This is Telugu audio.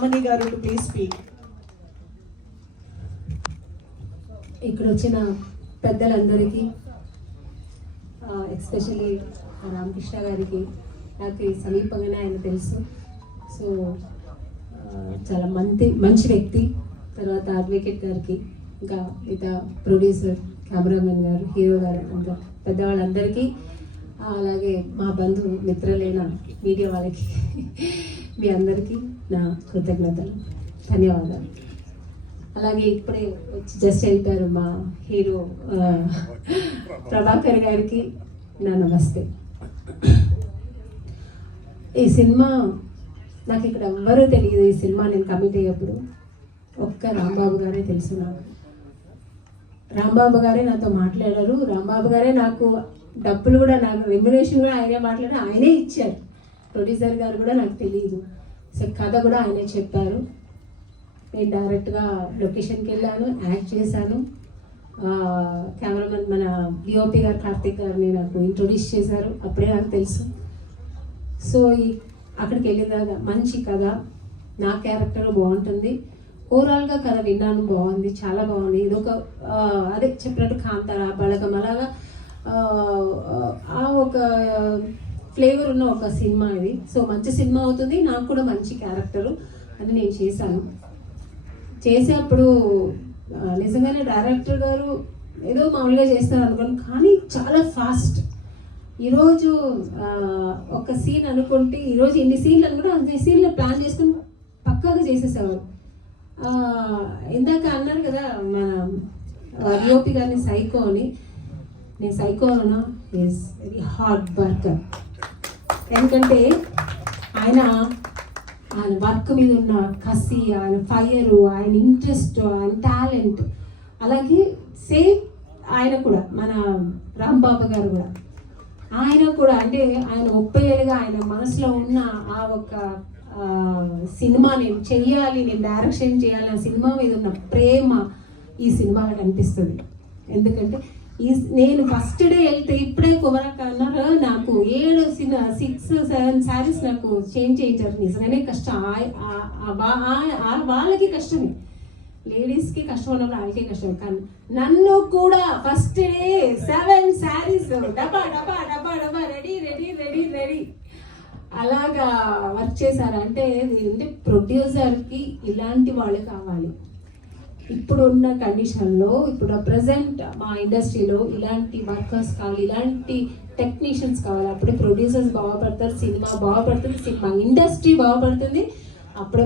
Amani garu to please speak. ఇక్కడ వచ్చిన పెద్దలందరికీ ఎస్పెషల్లీ రామకృష్ణ గారికి నాకు సమీపంగానే ఆయన తెలుసు. సో చాలా మంచి వ్యక్తి. తర్వాత అడ్వకేట్ గారికి, ఇంకా మిగతా ప్రొడ్యూసర్, కెమెరామెన్ గారు, హీరో గారు, ఇంకా పెద్దవాళ్ళందరికీ, అలాగే మా బంధు మిత్రులైన మీడియా వాళ్ళకి మీ అందరికీ నా కృతజ్ఞతలు, ధన్యవాదాలు. అలాగే ఇప్పుడే వచ్చి జస్ట్ వెళ్ళిపోయారు మా హీరో ప్రభాకర్ గారికి నా నమస్తే. ఈ సినిమా నాకు ఇక్కడ ఎవ్వరూ తెలియదు. ఈ సినిమా నేను కమిట్ అయ్యేప్పుడు ఒక్క రాంబాబు గారే తెలుసు నాకు. రాంబాబు గారే నాతో మాట్లాడారు. రాంబాబు గారే నాకు డబ్బులు కూడా, నాకు రెమ్యునరేషన్ కూడా ఆయనే మాట్లాడారు, ఆయనే ఇచ్చారు. ప్రొడ్యూసర్ గారు కూడా నాకు తెలియదు. సో కథ కూడా ఆయనే చెప్పారు. నేను డైరెక్ట్గా లొకేషన్కి వెళ్ళాను, యాక్ట్ చేశాను. కెమెరామెన్ మన డిఓపి గారు కార్తిక్ గారిని నాకు ఇంట్రొడ్యూస్ చేశారు, అప్పుడే నాకు తెలుసు. సో అక్కడికి వెళ్ళినాక మంచి కథ, నా క్యారెక్టర్ బాగుంటుంది. ఓవరాల్గా కథ విన్నాను, బాగుంది, చాలా బాగుంది. ఇదొక అదే చెప్పినట్టు కాంతార, బళగం, అలాగా ఒక ఫ్లేవర్ ఉన్న ఒక సినిమా ఇది. సో మంచి సినిమా అవుతుంది. నాకు కూడా మంచి క్యారెక్టరు అని నేను చేసేప్పుడు నిజంగానే డైరెక్టర్ గారు ఏదో మామూలుగా చేస్తారు అనుకోండి, కానీ చాలా ఫాస్ట్. ఈరోజు ఒక సీన్ అనుకుంటే ఈరోజు ఎన్ని సీన్లు అనుకుంటే అన్ని సీన్లు ప్లాన్ చేసుకుని పక్కాగా చేసేసేవారు. ఇందాక అన్నారు కదా మన డిఓపి గారిని సైకో అని. నేను సైకో అన్నా, ఈజ్ వెరీ హార్డ్ వర్కర్. ఎందుకంటే ఆయన వర్క్ మీద ఉన్న కసి, ఆయన ఫైరు, ఆయన ఇంట్రెస్ట్, ఆయన టాలెంట్, అలాగే సేమ్ ఆయన కూడా మన రాంబాబు గారు కూడా, ఆయన కూడా అంటే ఆయన 30 ఏళ్ళుగా ఆయన మనసులో ఉన్న ఆ ఒక సినిమా నేను చెయ్యాలి, నేను డైరెక్షన్ చేయాలి, ఆ సినిమా మీద ఉన్న ప్రేమ ఈ సినిమాలో కనిపిస్తుంది. ఎందుకంటే నేను ఫస్ట్ డే వెళ్తే ఇప్పుడే కుమరక్క అన్నారు, నాకు 6-7 శారీస్ నాకు చేంజ్ చేయించారు. నిజంగానే కష్టం, వాళ్ళకి కష్టమే, లేడీస్కి కష్టం ఉన్నప్పుడు వాళ్ళకి కష్టం. కానీ నన్ను కూడా ఫస్ట్ డే 7 శారీస్ డబ్బా డబ్బా డబ్బా డబ్బా రెడీ రెడీ రెడీ రెడీ అలాగా వర్క్ చేశారంటే ప్రొడ్యూసర్కి ఇలాంటి వాళ్ళు కావాలి. ఇప్పుడు ఉన్న కండిషన్లో, ఇప్పుడు ప్రజెంట్ మా ఇండస్ట్రీలో ఇలాంటి వర్కర్స్ కావాలి, ఇలాంటి టెక్నీషియన్స్ కావాలి. అప్పుడే ప్రొడ్యూసర్స్ బాగుపడతారు, సినిమా బాగుపడుతుంది, సినిమా ఇండస్ట్రీ బాగుపడుతుంది. అప్పుడే